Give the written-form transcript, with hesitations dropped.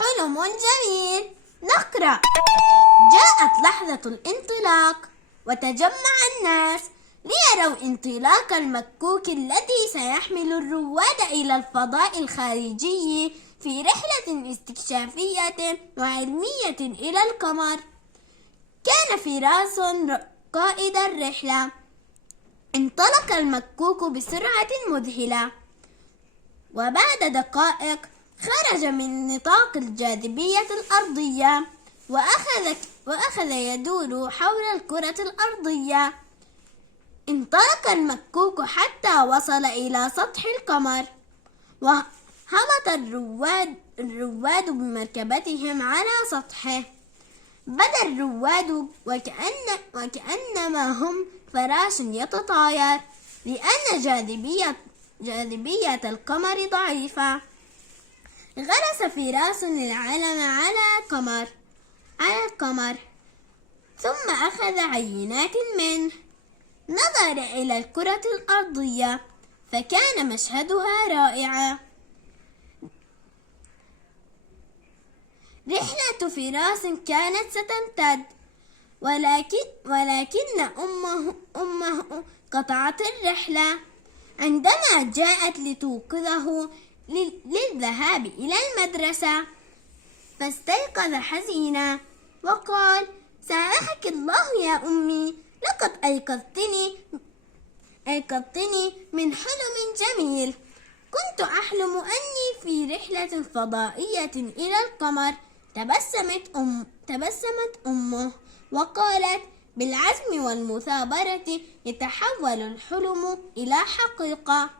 حلم جميل. نقرأ: جاءت لحظة الانطلاق وتجمع الناس ليروا انطلاق المكوك الذي سيحمل الرواد إلى الفضاء الخارجي في رحلة استكشافية وعلمية إلى القمر. كان فراس قائد الرحلة. انطلق المكوك بسرعة مذهلة، وبعد دقائق خرج من نطاق الجاذبية الأرضية وأخذ يدور حول الكرة الأرضية. انطلق المكوك حتى وصل إلى سطح القمر، وهبط الرواد بمركبتهم على سطحه. بدا الرواد وكأنما هم فراش يتطاير، لأن جاذبية القمر ضعيفة. غرس فراس العلم على القمر ثم أخذ عينات منه. نظر إلى الكرة الأرضية فكان مشهدها رائعا. رحلة فراس كانت ستمتد، ولكن أمه قطعت الرحلة عندما جاءت لتوقظه للذهاب إلى المدرسة، فاستيقظ حزينا وقال: سامحك الله يا أمي، لقد أيقظتني من حلم جميل. كنت أحلم أني في رحلة فضائية إلى القمر. تبسمت أمه وقالت: بالعزم والمثابرة يتحول الحلم إلى حقيقة.